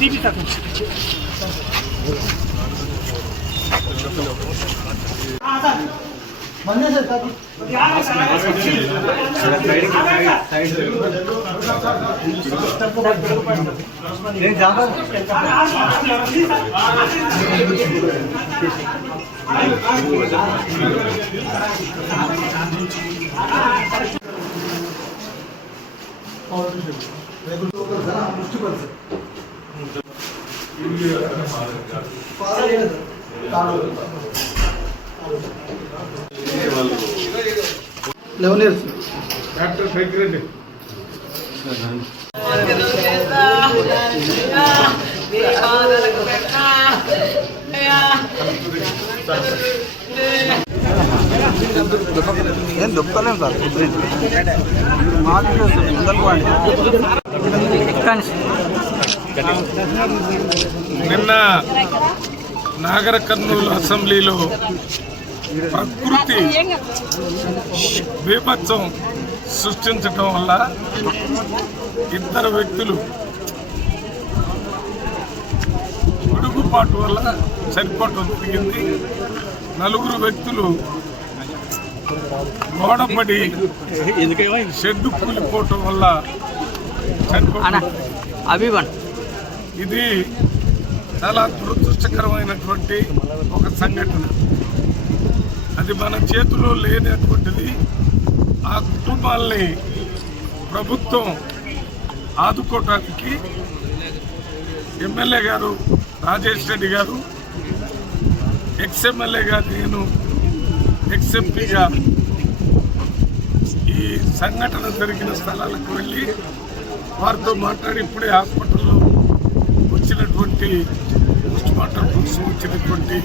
TV থাকুন बंदे से तब और रेगुलर मुस्टिबल से లెవెన్ ఇయర్స్. డాక్టర్ సైకిరెడ్డి ఏం దొక్కలేం సార్ ముందరకు నిన్న నాగర కర్నూలు అసెంబ్లీలో ప్రకృతి బీభత్సం సృష్టించటం వల్ల ఇద్దరు వ్యక్తులు పిడుగుపాటు వల్ల చనిపోవటం జరిగింది. నలుగురు వ్యక్తులు గోడపడి షెడ్డు కూలిపోవటం వల్ల చనిపోవటం అభివన్ ఇది చాలా దురదృష్టకరమైనటువంటి ఒక సంఘటన. అది మన చేతిలో లేనటువంటిది ఆ కుటుంబాల్ని ప్రభుత్వం ఆదుకోవటానికి ఎమ్మెల్యే గారు రాజేష్ రెడ్డి గారు ఎక్స్ఎమ్మెల్యేగా నేను ఎక్స్ఎంపీగా ఈ సంఘటన జరిగిన స్థలాలకు వెళ్ళి వారితో మాట్లాడి ఇప్పుడే హాస్పిటల్ వచ్చినటువంటి పోస్ట్ మార్టం వచ్చినటువంటి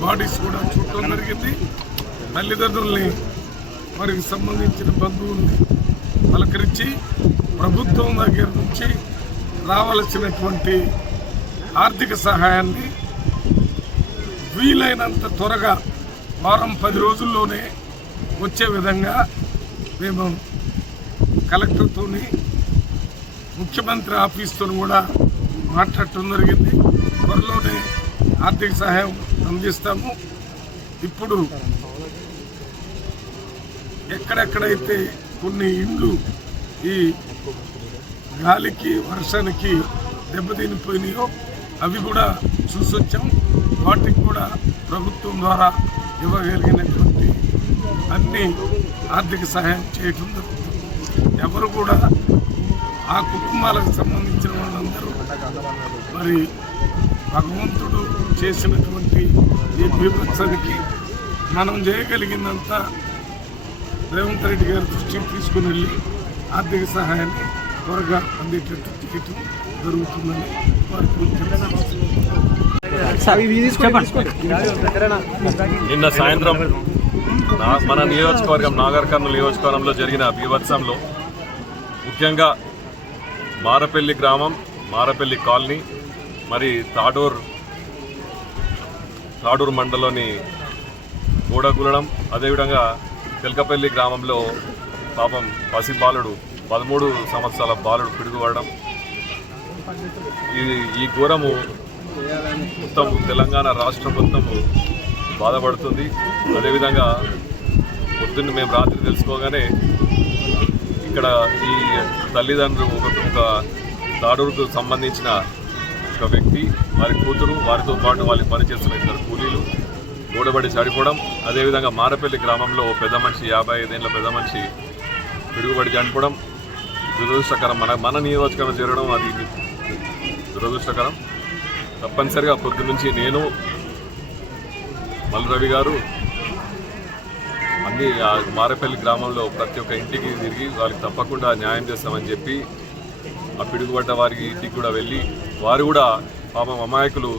బాడీస్ కూడా చూడటం జరిగింది. తల్లిదండ్రుల్ని వారికి సంబంధించిన బంధువుల్ని పలకరించి ప్రభుత్వం దగ్గర నుంచి రావలసినటువంటి ఆర్థిక సహాయాన్ని వీలైనంత త్వరగా వారం పది రోజుల్లోనే వచ్చే విధంగా మేము కలెక్టర్తోని ముఖ్యమంత్రి ఆఫీస్తో కూడా మాట్లాడటం జరిగింది త్వరలోనే ఆర్థిక సహాయం అందిస్తాము. ఇప్పుడు ఎక్కడెక్కడైతే కొన్ని ఇండ్లు ఈ గాలికి వర్షానికి దెబ్బతినిపోయినాయో అవి కూడా చూసొచ్చాం. వాటికి కూడా ప్రభుత్వం ద్వారా ఇవ్వగలిగినటువంటి అన్ని ఆర్థిక సహాయం చేయటం జరుగుతుంది. ఎవరు కూడా ఆ కుటుంబాలకు సంబంధించిన వాళ్ళందరూ మరి భగవంతుడు చేసినటువంటి ఈ బీభత్సానికి మనం చేయగలిగినంత రేవంత్ రెడ్డి గారి దృష్టికి తీసుకుని వెళ్ళి ఆర్థిక సహాయాన్ని త్వరగా అందేటట్టు చేయటం జరుగుతుందని వారికి నిన్న సాయంత్రం మన నియోజకవర్గం నాగర్ కర్నూలు నియోజకవర్గంలో జరిగిన బీభత్సంలో ముఖ్యంగా మారపల్లి గ్రామం మారపల్లి కాలనీ మరి తాడూర్ తాడూరు మండలంలోని గూడగులడం అదేవిధంగా తెలకపల్లి గ్రామంలో పాపం పసి బాలుడు పదమూడు సంవత్సరాల బాలుడు పిడుగుపడడం ఈ ఈ ఘోరము మొత్తం తెలంగాణ రాష్ట్రం మొత్తము బాధపడుతుంది. అదేవిధంగా పొద్దున్న మేము రాత్రి తెలుసుకోగానే ఇక్కడ ఈ తల్లిదండ్రులు ఒక ఒక దాడులకు సంబంధించిన ఒక వ్యక్తి వారి కూతురు వారితో పాటు వాళ్ళు పనిచేస్తున్న ఇద్దరు కూలీలు గోడబడి చడిపోవడం అదేవిధంగా మారపల్లి గ్రామంలో పెద్ద మనిషి యాభై ఐదేళ్ళ పెద్ద మనిషి పిడుగుబడి చనిపోవడం దురదృష్టకరం. మన మన నియోజకవర్గం జరగడం అది దురదృష్టకరం. తప్పనిసరిగా పొద్దు నుంచి నేను మల్లు రవి గారు అన్ని మారేపల్లి గ్రామంలో ప్రతి ఒక్క ఇంటికి తిరిగి వాళ్ళకి తప్పకుండా న్యాయం చేస్తామని చెప్పి ఆ పిడుగుపడ్డ వారికి ఇంటికి కూడా వెళ్ళి వారు కూడా పాపం అమాయకులు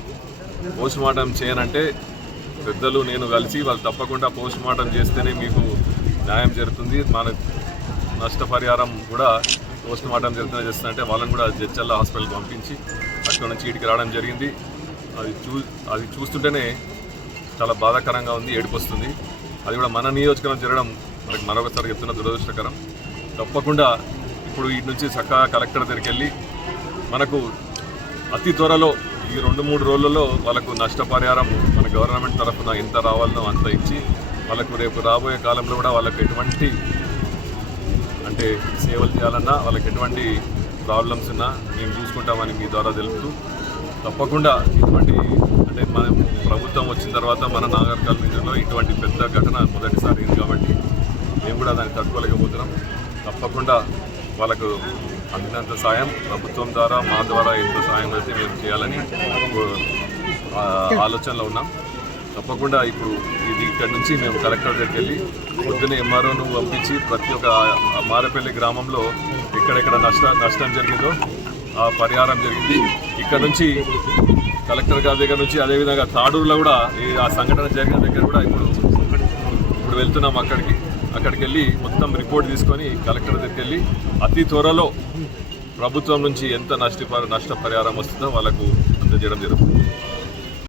పోస్ట్ మార్టం చేయనంటే పెద్దలు నేను కలిసి వాళ్ళు తప్పకుండా పోస్ట్ మార్టం చేస్తేనే మీకు న్యాయం జరుగుతుంది. మన నష్టపరిహారం కూడా పోస్ట్ మార్టం జరుగుతున్నా చేస్తుందంటే వాళ్ళని కూడా జడ్చల్ల హాస్పిటల్కి పంపించి అక్కడ నుంచి ఇటుకి రావడం జరిగింది. అది చూ అది చూస్తుంటేనే చాలా బాధాకరంగా ఉంది ఏడుపు వస్తుంది. అది కూడా మన నియోజకవర్గం జరగడం మనకి మరొకసారి చెప్తున్న దురదృష్టకరం. తప్పకుండా ఇప్పుడు ఇటు నుంచి చక్కగా కలెక్టర్ దగ్గరికి వెళ్ళి మనకు అతి త్వరలో ఈ రెండు మూడు రోజులలో వాళ్ళకు నష్టపరిహారం మన గవర్నమెంట్ తరఫున ఎంత రావాలనో అంత ఇచ్చి వాళ్ళకు రేపు రాబోయే కాలంలో కూడా వాళ్ళకు ఎటువంటి అంటే సేవలు చేయాలన్నా వాళ్ళకి ఎటువంటి ప్రాబ్లమ్స్ ఉన్నా మేము చూసుకుంటామని మీ ద్వారా తెలుపుతూ తప్పకుండా ఇటువంటి అంటే మన ప్రభుత్వం వచ్చిన తర్వాత మన నాగర్ కల్వీలో ఇటువంటి పెద్ద ఘటన మొదటిసారి అయింది కాబట్టి మేము కూడా దాన్ని తట్టుకోలేకపోతున్నాం. తప్పకుండా వాళ్ళకు అందినంత సాయం ప్రభుత్వం ద్వారా మా ద్వారా ఎంత సాయం అయితే మేము చేయాలని ఆలోచనలో ఉన్నాం. తప్పకుండా ఇప్పుడు ఇది ఇక్కడ నుంచి మేము కలెక్టర్ దగ్గరికి వెళ్ళి పొద్దున్న ఎంఆర్ఓను పంపించి ప్రతి ఒక్క మారపల్లి గ్రామంలో ఎక్కడెక్కడ నష్ట నష్టం జరిగిందో పరిహారం జరిగింది. ఇక్కడ నుంచి కలెక్టర్ గారి దగ్గర నుంచి అదేవిధంగా తాడూరులో కూడా ఈ ఆ సంఘటన జరిగిన దగ్గర కూడా ఇప్పుడు ఇప్పుడు వెళ్తున్నాం అక్కడికి. అక్కడికి వెళ్ళి మొత్తం రిపోర్ట్ తీసుకొని కలెక్టర్ దగ్గరికి వెళ్ళి అతి త్వరలో ప్రభుత్వం నుంచి ఎంత నష్టపరి నష్టపరిహారం వస్తుందో వాళ్ళకు అందజేయడం జరుగుతుంది.